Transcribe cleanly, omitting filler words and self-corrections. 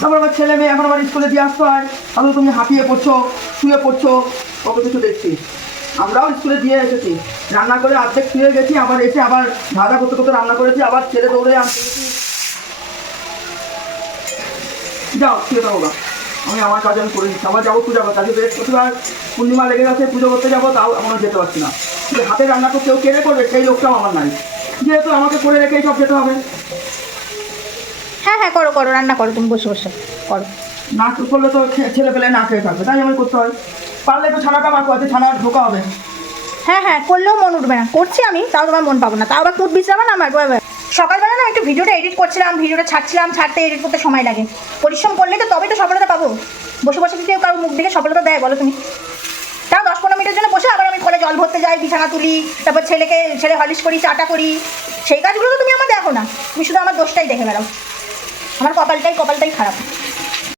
তারপর আমার ছেলে মেয়ে এখন আবার স্কুলে দিয়ে আসতে হয়, তাহলে তুমি হাঁপিয়ে পড়ছো, শুয়ে পড়ছো, কত কিছু দেখছি। আমরাও স্কুলে দিয়ে এসেছি, রান্না করে অর্ধেক শুয়ে গেছি, আবার এসে আবার ভাজা করতে করতে রান্না করেছি, আবার ছেলে দৌড়ে আনতে গেছি। যাও শুয়ে থাকো না, আমি আমার কাজ আমি করে দিচ্ছি। আবার যাবো পূজা করতে, আজকে বৃহস্পতিবার পূর্ণিমা লেগে গেছে, পুজো করতে যাবো, তাও এখনো যেতে পারছি না। হাতে রান্না তো কেউ কেড়ে করবে, সেই লোকটাও আমার নাই, যেহেতু আমাকে করে রেখেই সব যেতে হবে। হ্যাঁ হ্যাঁ, করো করো, রান্না করো, তুমি বসে বসে করো। না করলে তো ছেলে পেলে না খেয়ে থাকবে, তাই আমি করতে হয়। পারলে তো ছানাটা আমার কাছে ছানা ঢোকা হবে। হ্যাঁ হ্যাঁ, করলেও মন উঠবে না, করছি আমি, তাও তোমার মন পাবো না, তাও আবার কুট যাবে না আমার। সকালবেলা না একটু ভিডিওটা এডিট করছিলাম, ভিডিওটা ছাড়ছিলাম, ছাড়তে এডিট করতে সময় লাগে। পরিশ্রম করলে তো তবেই তো সফলতা পাবো। বসে বসে কি কেউ কারোর মুখ দেখে সফলতা দেয় বলো তুমি? তাও 10-15 মিনিটের জন্য বসে আবার আমি কলে জল ভরতে যাই, বিছানা তুলি, তারপর ছেলে হলিশ করি, চাটা করি। সেই কাজগুলো তো তুমি আমার দেখো না, তুমি শুধু আমার দোষটাই দেখে বেড়াও। আমার কপালটাই খারাপ।